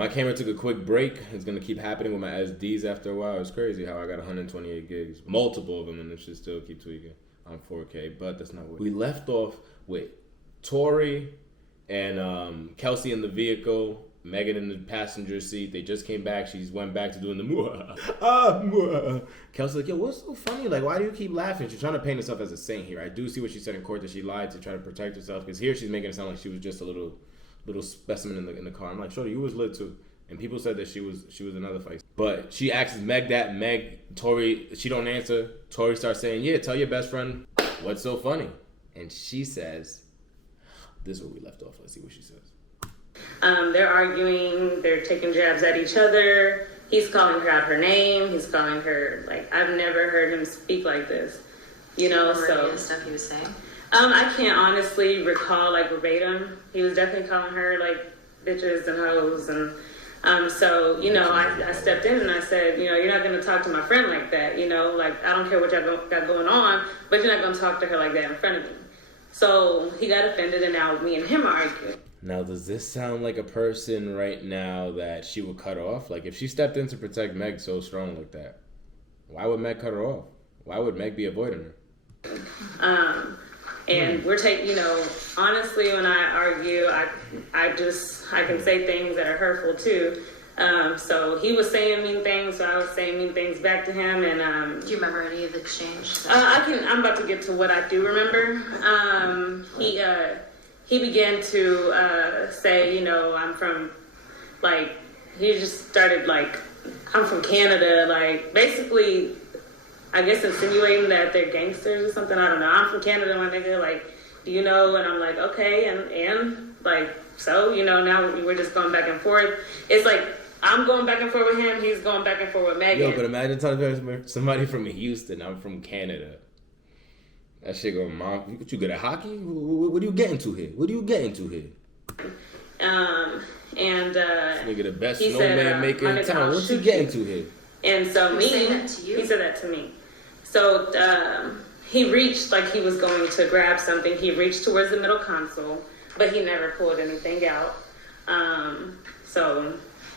My camera took a quick break. It's going to keep happening with my SDs after a while. It's crazy how I got 128 gigs. Multiple of them, and it should still keep tweaking on 4K. But that's not what we left off with. Tori and Kelsey in the vehicle. Megan in the passenger seat. They just came back. She went back to doing the muah. Kelsey's like, yo, what's so funny? Like, why do you keep laughing? She's trying to paint herself as a saint here. I do see what she said in court, that she lied to try to protect herself. Because here she's making it sound like she was just a little specimen in the car. I'm like, shorty, you was lit too. And people said that she was another fight. But she asks Meg that. Tori, she don't answer. Tori starts saying, yeah, tell your best friend what's so funny. And she says, this is where we left off. Let's see what she says. They're arguing. They're taking jabs at each other. He's calling her out her name. He's calling her, like, I've never heard him speak like this. You know, so. The stuff he was saying? I can't honestly recall, like, verbatim. He was definitely calling her, like, bitches and hoes. And so, you know, I stepped in and I said, you know, you're not going to talk to my friend like that. You know, like, I don't care what y'all got going on, but you're not going to talk to her like that in front of me. So he got offended, and now me and him are arguing. Now, does this sound like a person right now that she would cut off? Like, if she stepped in to protect Meg so strong like that, why would Meg cut her off? Why would Meg be avoiding her? And we're taking, you know, honestly, when I argue, I can say things that are hurtful too. So he was saying mean things, so I was saying mean things back to him. And do you remember any of the exchange? I'm about to get to what I do remember. He began to say, you know, I'm from, like, he just started, like, I'm from Canada, like, basically, I guess insinuating that they're gangsters or something. I don't know. I'm from Canada, my nigga, like, do you know? And I'm like, okay, and like, so, you know, now we're just going back and forth. It's like, I'm going back and forth with him, he's going back and forth with Megan. Yo, but imagine telling somebody from Houston, I'm from Canada. That shit going, Mom, what you good at hockey? What are you getting to here? What are you getting to here? Nigga, the best snowman maker in town. What you getting to here? And so he said that to you? He said that to me. So he reached, like he was going to grab something. He reached towards the middle console, but he never pulled anything out.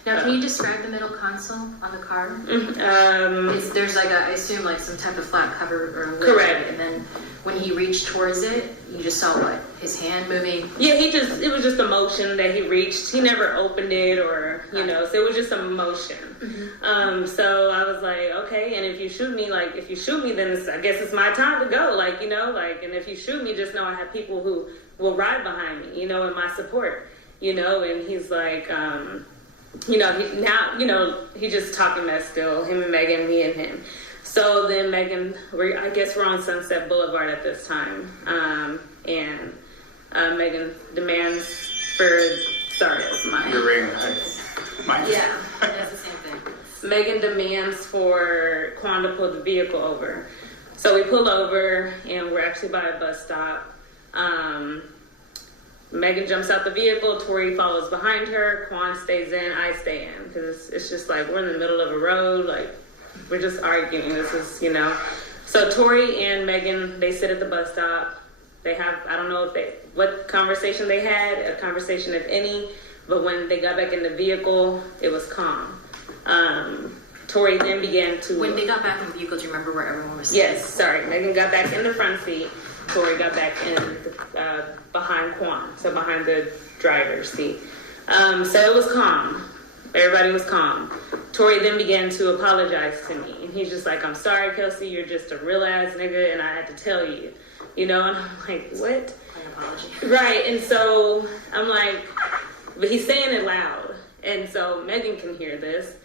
Now, can you describe the middle console on the car? There's like I assume like some type of flat cover or lid. Correct. And then when he reached towards it, you just saw what? His hand moving? Yeah, it was just a motion that he reached. He never opened it or, you know, so it was just a motion. Mm-hmm. So I was like, okay, and if you shoot me, then I guess it's my time to go. Like, you know, like, and if you shoot me, just know I have people who will ride behind me, you know, in my support, you know, and he's like, you know, he's just talking mess still, him and Megan, me and him. So then Megan, I guess we're on Sunset Boulevard at this time. And Megan demands for, sorry, that's mine. Your ring, mine. Yeah, that's the same thing. Megan demands for Quan to pull the vehicle over. So we pull over and we're actually by a bus stop. Megan jumps out the vehicle, Tori follows behind her, Quan stays in, I stay in. Because it's just like, we're in the middle of a road, like, we're just arguing. This is, you know. So Tori and Megan, they sit at the bus stop. They have, I don't know what conversation they had, a conversation if any, but when they got back in the vehicle, it was calm. Tori then began to... When they got back in the vehicle, do you remember where everyone was sitting? Yes, sorry. Megan got back in the front seat. Tori got back in behind Quan, so behind the driver's seat. So it was calm. Everybody was calm. Tori then began to apologize to me. And he's just like, I'm sorry, Kelsey, you're just a real ass nigga, and I had to tell you. You know, and I'm like, what? An apology. Right, and so I'm like, but he's saying it loud. And so Megan can hear this.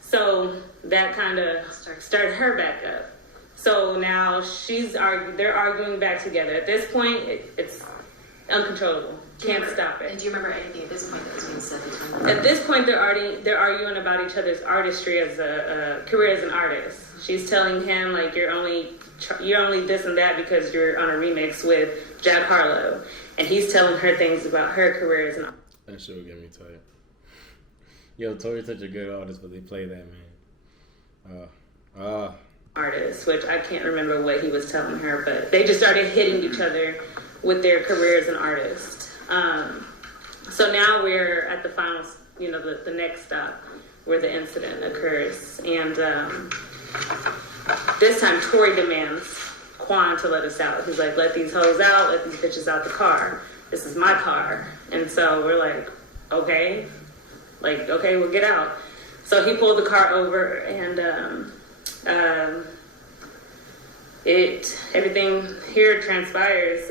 So that kind of started her back up. So now they're arguing back together. At this point, it's uncontrollable. Can't stop it. And do you remember anything at this point that was being said between them? At this point, they're arguing about each other's artistry as a career as an artist. She's telling him, like, you're only this and that because you're on a remix with Jack Harlow. And he's telling her things about her career as an artist. That shit would get me tired. Yo, Tori's such a good artist, but they play that, man. Artist, which I can't remember what he was telling her, but they just started hitting each other with their career as an artist. So now we're at the the next stop where the incident occurs. And this time Tori demands Quan to let us out. He's like, let these hoes out, let these bitches out the car. This is my car. And so we're like, okay, we'll get out. So he pulled the car over, and everything here transpires.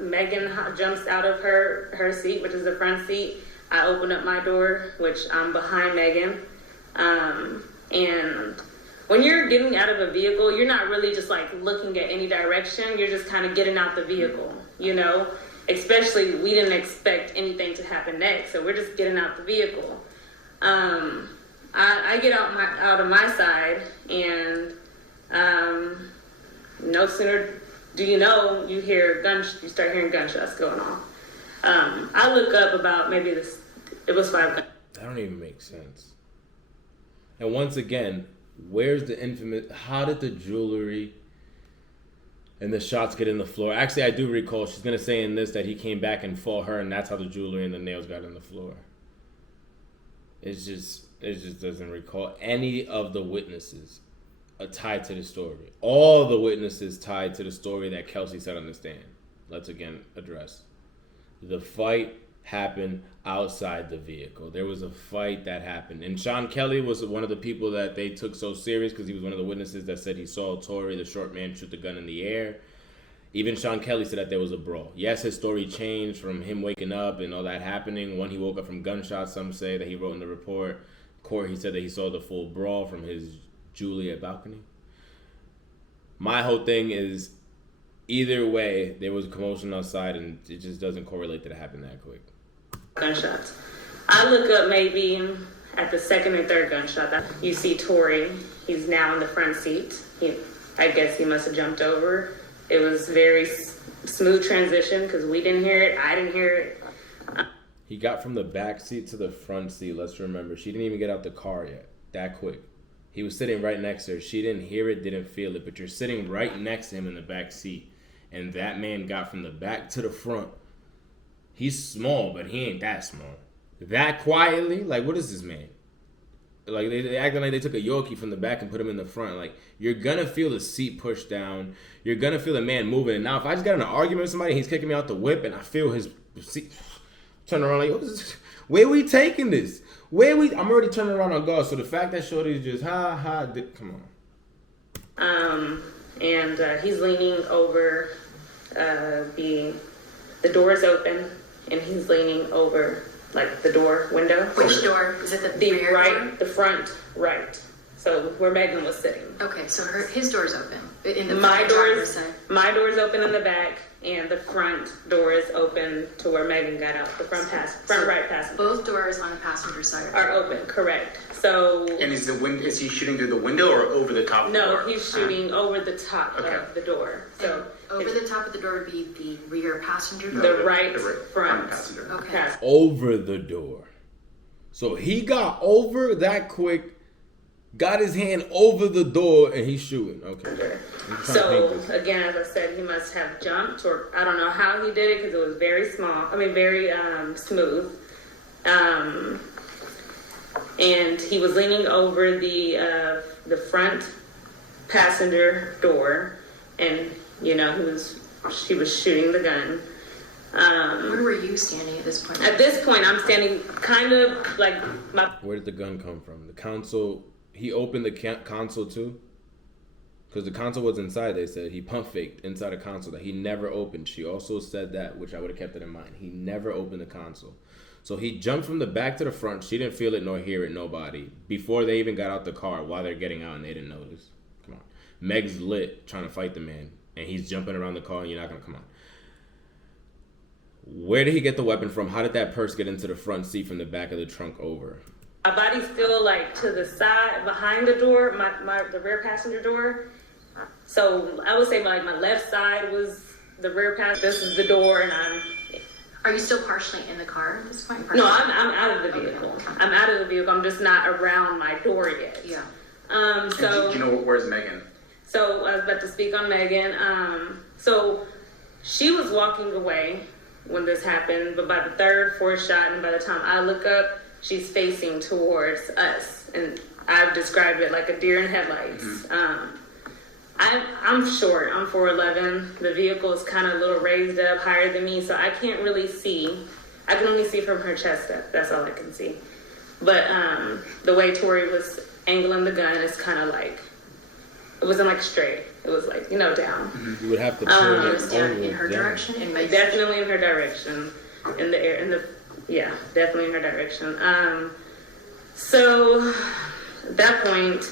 Megan jumps out of her seat, which is the front seat. I open up my door, which I'm behind Megan. And when you're getting out of a vehicle, you're not really just like looking at any direction. You're just kind of getting out the vehicle, Especially, we didn't expect anything to happen next, so we're just getting out the vehicle. I get out of my side, and no sooner do you you start hearing gunshots going off. I look up about it was 5 guns. That don't even make sense. And once again, where's the infamous? How did the jewelry and the shots get in the floor? Actually, I do recall she's gonna say in this that he came back and fought her, and that's how the jewelry and the nails got in the floor. It just doesn't recall any of the witnesses tied to the story. All the witnesses tied to the story that Kelsey said on the stand. Let's again address. The fight happened outside the vehicle. There was a fight that happened. And Sean Kelly was one of the people that they took so serious because he was one of the witnesses that said he saw Tori, the short man, shoot the gun in the air. Even Sean Kelly said that there was a brawl. Yes, his story changed from him waking up and all that happening. When he woke up from gunshots, some say that he wrote in the report. Court, he said that he saw the full brawl from his Juliet balcony. My whole thing is, either way, there was a commotion outside, and it just doesn't correlate that it happened that quick. Gunshots. I look up maybe at the second or third gunshot. You see Tori. He's now in the front seat. I guess he must have jumped over. It was very smooth transition because we didn't hear it. I didn't hear it. He got from the back seat to the front seat. Let's remember, she didn't even get out the car yet. That quick. He was sitting right next to her. She didn't hear it, didn't feel it, but you're sitting right next to him in the back seat. And that man got from the back to the front. He's small, but he ain't that small. That quietly? Like, what is this man? Like, they acting like they took a Yorkie from the back and put him in the front. Like, you're going to feel the seat pushed down. You're going to feel the man moving. And now, if I just got in an argument with somebody and he's kicking me out the whip and I feel his seat turn around like, where we taking this? I'm already turning around on guard. So the fact that Shorty's just, come on. And he's leaning over, the door is open, and he's leaning over, like, the window. Which door? Is it the rear right, door? the front right. So where Megan was sitting. Okay, so his door's open. In the my door's open in the back, and the front door is open to where Megan got out. The front right passenger. Both doors on the passenger side are open. Correct. So. And is he shooting through the window or over the top of the door? No, he's shooting over the top of the door. So over the top of the door would be the rear passenger door. The right front passenger. Okay. Over the door. So he got over that quick. Got his hand over the door and he's shooting. Okay. So again, as I said, he must have jumped, or I don't know how he did it because it was very very smooth. And he was leaning over the front passenger door, and she was shooting the gun. Where were you standing at this point? At this point, I'm standing kind of like my. Where did the gun come from? The console. He opened the console too? Because the console was inside, they said. He pump faked inside a console that he never opened. She also said that, which I would have kept it in mind. He never opened the console. So he jumped from the back to the front. She didn't feel it nor hear it, nobody. Before they even got out the car, while they're getting out and they didn't notice. Come on. Meg's lit, trying to fight the man. And he's jumping around the car and you're not going to, come on. Where did he get the weapon from? How did that purse get into the front seat from the back of the trunk over? My body's still like to the side, behind the door, the rear passenger door. So I would say my left side was the rear passenger. This is the door, and Are you still partially in the car at this point? No, I'm out of the vehicle. Okay. I'm out of the vehicle. I'm just not around my door yet. Yeah. So do you know where's Megan? So I was about to speak on Megan. So she was walking away when this happened, but by the third, fourth shot, and by the time I look up, she's facing towards us, and I've described it like a deer in headlights. I'm short. I'm 4'11". The vehicle is kind of a little raised up, higher than me, so I can't really see. I can only see from her chest up. That's all I can see. But the way Tori was angling the gun is kind of like, it wasn't like straight. It was like, down. You would have to turn it was down in her direction? Definitely in her direction. In the air, yeah, definitely in her direction. So at that point,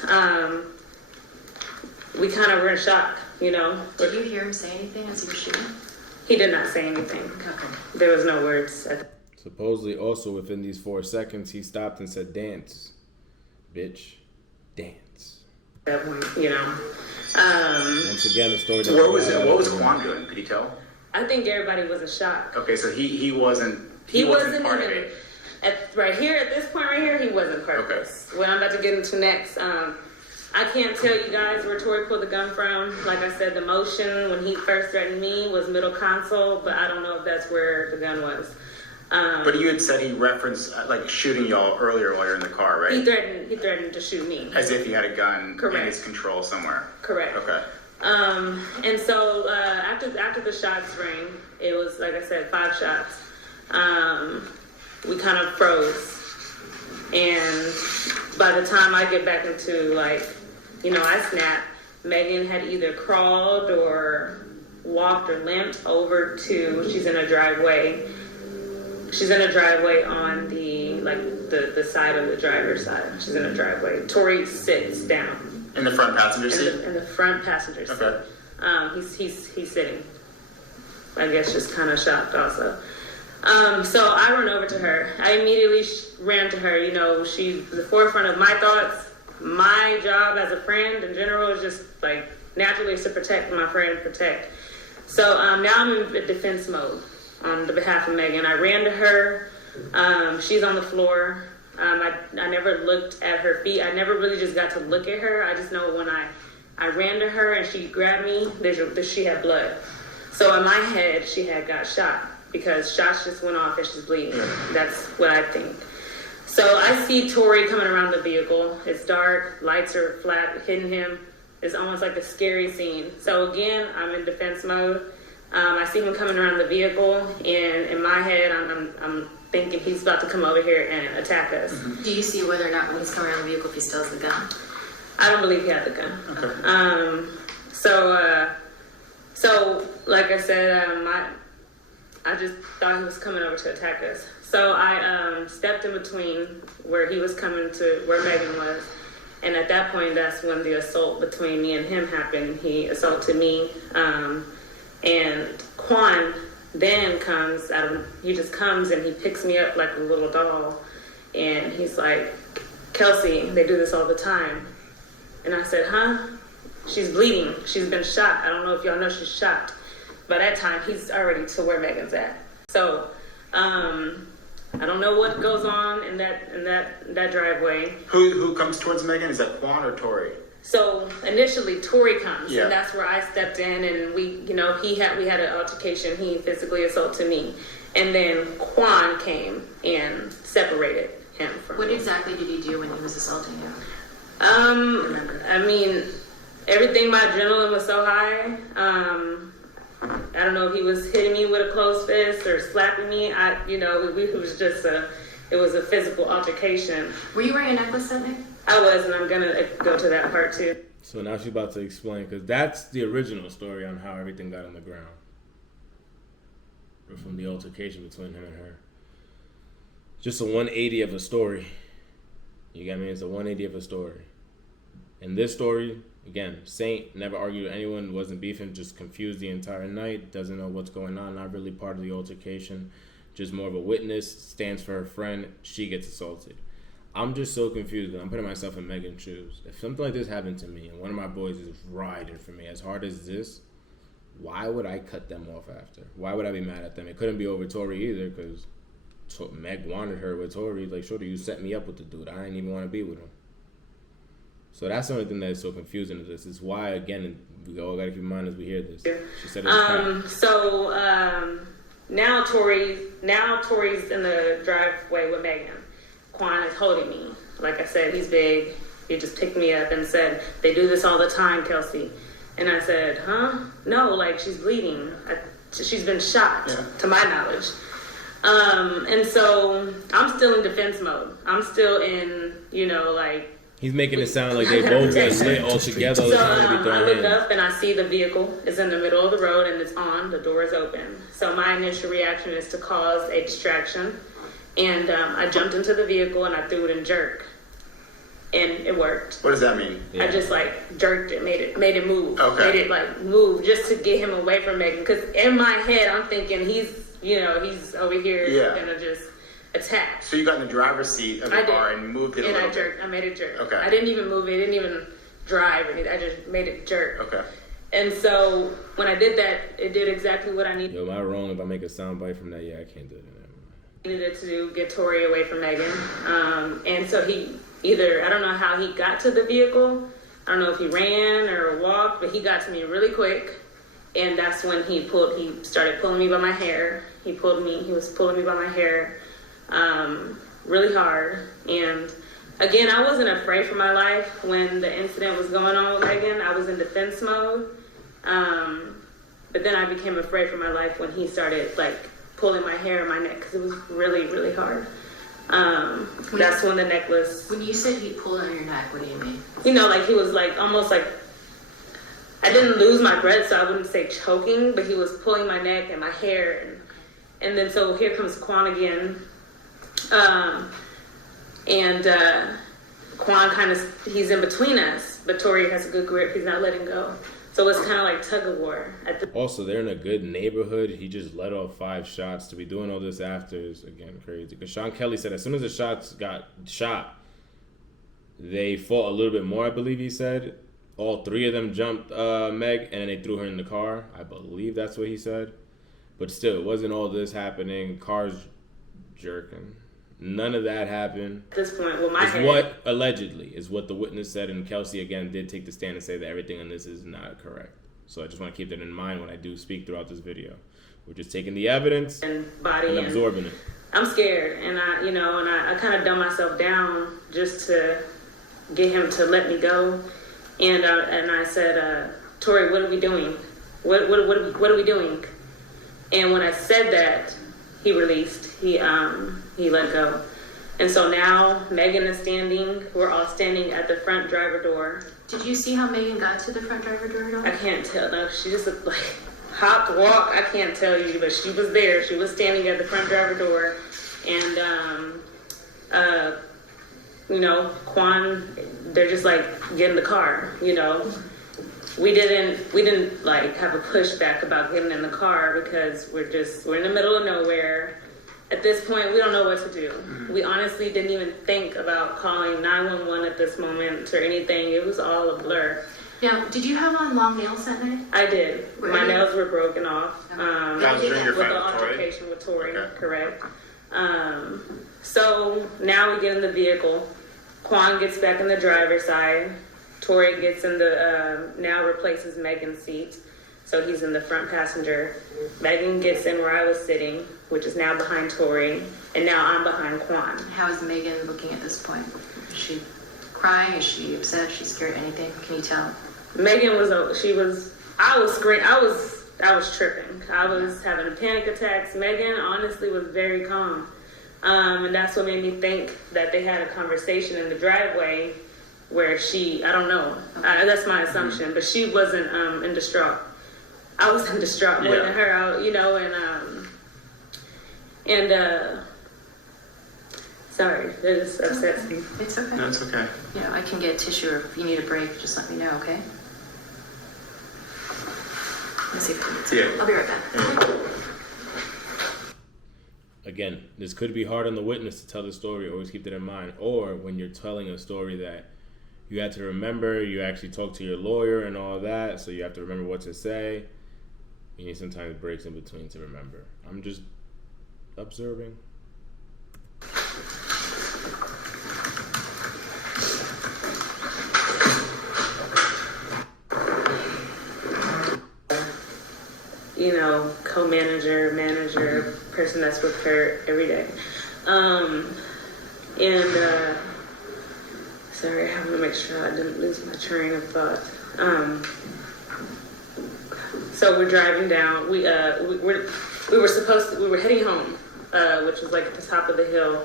we kind of were in shock, Did you hear him say anything as he was shooting? He did not say anything. Okay. There was no words. Supposedly, also within these 4 seconds, he stopped and said, "Dance, bitch, dance." At that point, Once again, the story. So what was Quan doing? Could you tell? I think everybody was in shock. Okay, so he wasn't part of it. Right here, at this point right here, he wasn't part of this. What I'm about to get into next, I can't tell you guys where Tori pulled the gun from. Like I said, the motion when he first threatened me was middle console, but I don't know if that's where the gun was. But you had said he referenced like shooting y'all earlier while you're in the car, right? He threatened to shoot me. As if he had a gun in his control somewhere. Correct. Okay. And so after the shots rang, it was, like I said, 5 shots. We kind of froze. And by the time I get back into I snapped, Megan had either crawled or walked or limped over to, she's in a driveway. She's in a driveway on the side of the driver's side. She's in a driveway. Tori sits down. In the front passenger seat? In the front passenger seat. Okay. He's sitting. I guess just kind of shocked also. So I run over to her. I immediately ran to her. She's the forefront of my thoughts. My job as a friend in general is just naturally is to protect my friend, protect. So now I'm in defense mode on the behalf of Megan. I ran to her. She's on the floor. I never looked at her feet. I never really just got to look at her. I just know when I ran to her and she grabbed me, she had blood. So in my head, she had got shot because shots just went off and she's bleeding. That's what I think. So I see Tori coming around the vehicle. It's dark, lights are flat, hitting him. It's almost like a scary scene. So again, I'm in defense mode. I see him coming around the vehicle, and in my head, I'm thinking he's about to come over here and attack us. Do you see whether or not when he's coming around the vehicle if he still has the gun? I don't believe he had the gun. Okay. So like I said, I just thought he was coming over to attack us. So I stepped in between where he was coming to where Megan was. And at that point, that's when the assault between me and him happened. He assaulted me. And Quan then comes he just comes and he picks me up like a little doll. And he's like, "Kelsey, they do this all the time." And I said, "Huh? She's bleeding. She's been shot. I don't know if y'all know she's shot." By that time, he's already to where Megan's at. So, I don't know what goes on in that driveway. Who comes towards Megan? Is that Quan or Tori? So initially Tori comes, yeah. And that's where I stepped in, and we had an altercation. He physically assaulted me, and then Quan came and separated him from me. What exactly did he do when he was assaulting you? I mean, everything. My adrenaline was so high. I don't know if he was hitting me with a closed fist or slapping me. It was just it was a physical altercation. Were you wearing a necklace that night? I was, and I'm gonna go to that part too. So now she's about to explain, because that's the original story on how everything got on the ground. Or from the altercation between him and her. Just a 180 of a story. You get me? It's a 180 of a story. In this story, again, Saint never argued with anyone, wasn't beefing, just confused the entire night, doesn't know what's going on, not really part of the altercation, just more of a witness, stands for her friend, she gets assaulted. I'm just so confused, and I'm putting myself in Megan's shoes. If something like this happened to me, and one of my boys is riding for me as hard as this, why would I cut them off after? Why would I be mad at them? It couldn't be over Tori either, because Meg wanted her with Tori. Like, sure, you set me up with the dude. I didn't even want to be with him. So that's the only thing that is so confusing to this. Is why, again, we all got to keep in mind as we hear this. She said it was now Tori's in the driveway with Megan. Quan is holding me. Like I said, he's big. He just picked me up and said, "They do this all the time, Kelsey." And I said, "Huh? No, like she's bleeding. She's been shot, to my knowledge." And so I'm still in defense mode. I'm still in, like. He's making it sound like they both get lit all together all the time. I look up and I see the vehicle is in the middle of the road and it's on. The door is open. So my initial reaction is to cause a distraction. And I jumped into the vehicle and I threw it in jerk. And it worked. What does that mean? I just jerked it, made it move. Okay. Made it move just to get him away from Megan. Because in my head, I'm thinking he's over here gonna just attack. So you got in the driver's seat of the car and moved it a little bit. I made it jerk. Okay. I didn't even move it. I didn't even drive it. I just made it jerk. Okay. And so when I did that, it did exactly what I needed. Yo, am I wrong if I make a soundbite from that? Yeah, I can't do it. Needed to do, get Tori away from Megan. And so he I don't know how he got to the vehicle. I don't know if he ran or walked, but he got to me really quick. And that's when he started pulling me by my hair. He was pulling me by my hair really hard. And again, I wasn't afraid for my life when the incident was going on with Megan. I was in defense mode. But then I became afraid for my life when he started pulling my hair and my neck because it was really, really hard. That's when the necklace. When you said he pulled on your neck, what do you mean? He was almost I didn't lose my breath, so I wouldn't say choking, but he was pulling my neck and my hair, and then so here comes Quan again, Quan he's in between us, but Tori has a good grip. He's not letting go. So it's kind of like tug of war. Also, they're in a good neighborhood. He just let off 5 shots. To be doing all this after is, again, crazy. Because Sean Kelly said as soon as the shots got shot, they fought a little bit more, I believe he said. All 3 of them jumped Meg, and then they threw her in the car. I believe that's what he said. But still, it wasn't all this happening. Cars jerking. None of that happened. At this point, with my head. What allegedly is what the witness said, and Kelsey again did take the stand and say that everything in this is not correct. So I just want to keep that in mind when I do speak throughout this video. We're just taking the evidence and absorbing it. I'm scared, and I kind of dumb myself down just to get him to let me go. And I said, Tori, what are we doing? What are we doing? And when I said that, he released. He let go. And so now Megan is standing. We're all standing at the front driver door. Did you see how Megan got to the front driver door at all? I can't tell. No, she just hopped, walked. I can't tell you, but she was there. She was standing at the front driver door. And, Quan, they're just get in the car, We didn't have a pushback about getting in the car because we're in the middle of nowhere. At this point, we don't know what to do. We honestly didn't even think about calling 911 at this moment or anything. It was all a blur. Now, did you have on long nails that night? I did. My nails were broken off. That was during your with fight the with Tori? altercation with Tori, Okay. correct. So now we get in the vehicle. Quan gets back in the driver's side. Tori gets in now replaces Megan's seat. So he's in the front passenger. Megan gets in where I was sitting, which is now behind Tori. And now I'm behind Quan. How is Megan looking at this point? Is she crying? Is she upset? Is she scared? Anything? Can you tell? Megan I was screaming. I was tripping. I was having panic attacks. Megan honestly was very calm. And that's what made me think that they had a conversation in the driveway where I don't know. That's my assumption, but she wasn't in distraught. I was in distraught more than her, sorry, that just upsets me. It's okay. No, it's okay. I can get tissue, or if you need a break, just let me know, okay? Let me see if I can. I'll be right back. Again, this could be hard on the witness to tell the story. Always keep that in mind. Or when you're telling a story that you have to remember, you actually talk to your lawyer and all that, so you have to remember what to say. You need sometimes breaks in between to remember. I'm just observing. Co-manager, manager, person that's with her every day. And sorry, I want to make sure I didn't lose my train of thought. So we're driving down. We were heading home, which was like at the top of the hill.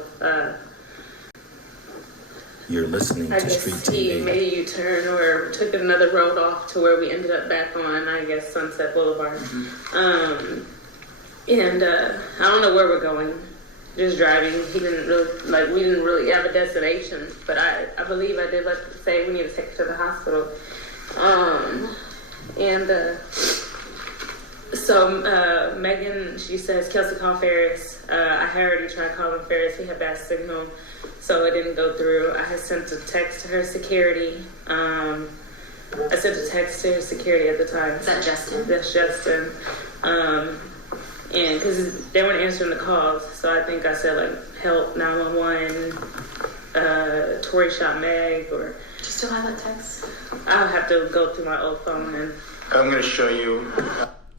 You're listening I to guess Street he TV. made a U-turn or took another road off to where we ended up back on, I guess, Sunset Boulevard. And I don't know where we're going. Just driving. He didn't really, we didn't really have a destination, but I believe I did say we need to take her to the hospital. So Megan, she says, Kelsey, call Ferris. I had already tried calling Ferris. He had bad signal, so it didn't go through. I had sent a text to her security. I sent a text to her security at the time. Is that Justin? That's Justin. And because they weren't answering the calls, so I think I said help 911, Tori shot Meg, or. Do you still have that text? I'll have to go through my old phone and. I'm going to show you.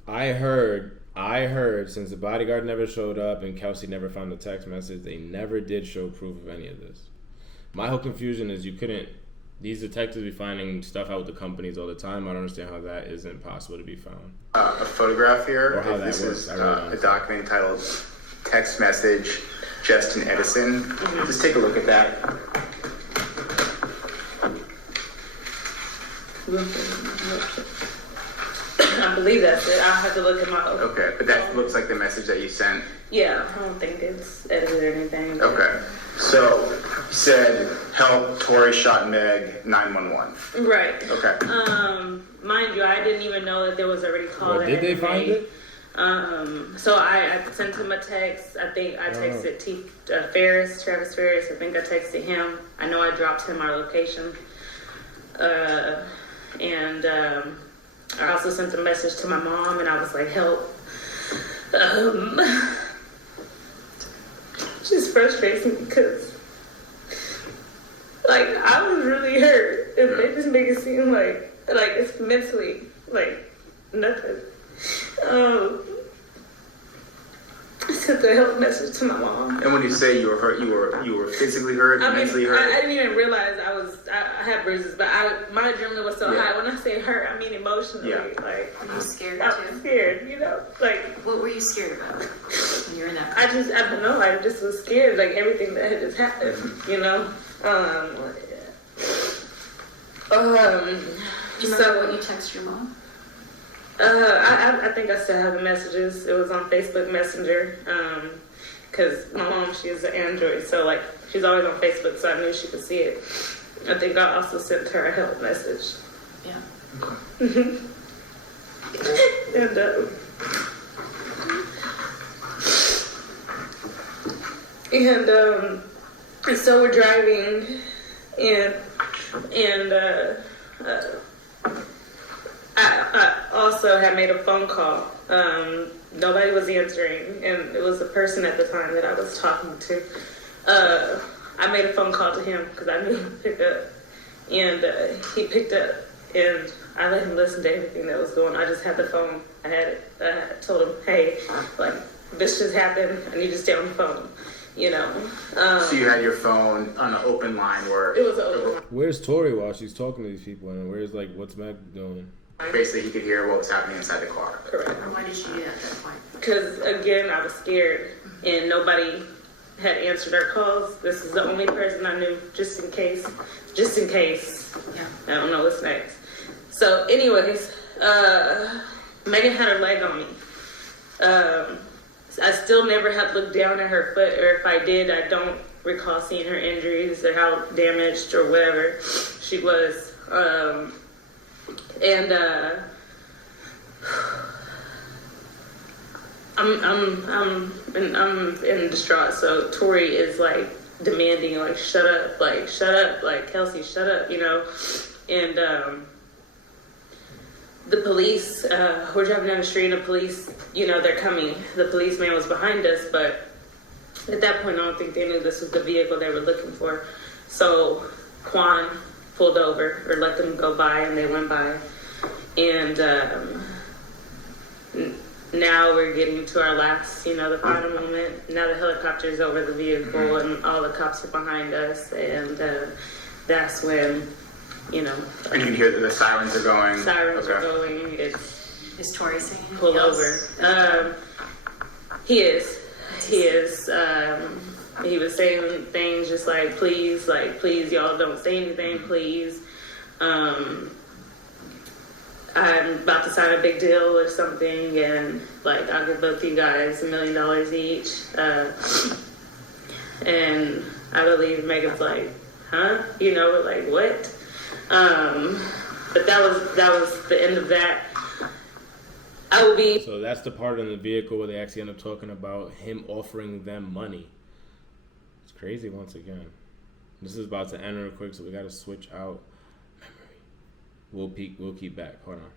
I heard since the bodyguard never showed up and Kelsey never found the text message, they never did show proof of any of this. My whole confusion is these detectives be finding stuff out with the companies all the time. I don't understand how that isn't possible to be found. A photograph here. Or how that this works. is I really don't a understand. document entitled Text Message Justin Edison. Just take a look at that. I believe that's it. I'll have to look at my. Okay, but that looks like the message that you sent. Yeah, I don't think it's edited or anything. Okay, so you said help Tori shot Meg 911. Right. Okay. Mind you, I didn't even know that there was already call. Well, that did had they been find made. it? So I sent him a text. I think I texted Travis Ferris. I think I texted him. I know I dropped him our location. And I also sent a message to my mom, and I was like, help. Just frustrates me because, I was really hurt. And they just make it seem like it's mentally, nothing. I sent a help message to my mom. And when you say you were hurt, you were physically hurt, mentally hurt? I didn't even realize I had bruises, but my adrenaline was so high. When I say hurt, I mean emotionally. Yeah. Were you scared I was too? scared, What were you scared about when you were in that? I don't know. I just was scared, everything that had just happened, Do you remember what you texted your mom? I think I still have the messages. It was on Facebook Messenger. Because my mom, she is an Android, so she's always on Facebook, so I knew she could see it. I think I also sent her a help message. Yeah. And so we're driving, and I also had made a phone call. Nobody was answering, and it was the person at the time that I was talking to. I made a phone call to him because I knew he'd pick up, and he picked up, and I let him listen to everything that was going on. I just had the phone. I had it. I told him, hey, this just happened. I need to stay on the phone. So you had your phone on an open line where It was an open line. Where's Tori while she's talking to these people? And where's what's Meg doing? basically he could hear what was happening inside the car. Correct. Why did she do that at that point? Because, again, I was scared, and nobody had answered our calls. This is the only person I knew, just in case. Yeah. I don't know what's next. So, anyways, Megan had her leg on me. I still never had looked down at her foot, or if I did, I don't recall seeing her injuries or how damaged or whatever she was. I'm in distraught. So Tori is demanding, shut up, Kelsey, shut up, And the police, we're driving down the street, and the police, they're coming. The policeman was behind us, but at that point, I don't think they knew this was the vehicle they were looking for. So Quan pulled over, or let them go by, and they went by. And now we're getting to our last, the final moment. Now the helicopter's over the vehicle and all the cops are behind us, and that's when, And you can hear that the sirens are going. Sirens are going. Is Tori singing? Pull over. He is. He was saying things just like, please, y'all don't say anything, please. I'm about to sign a big deal or something, and I'll give both you guys $1 million each. And I believe Megan's like, huh? What? But that was the end of that. I will be. So that's the part in the vehicle where they actually end up talking about him offering them money. It's crazy once again. This is about to end real quick, so we got to switch out memory. We'll keep back. Hold on.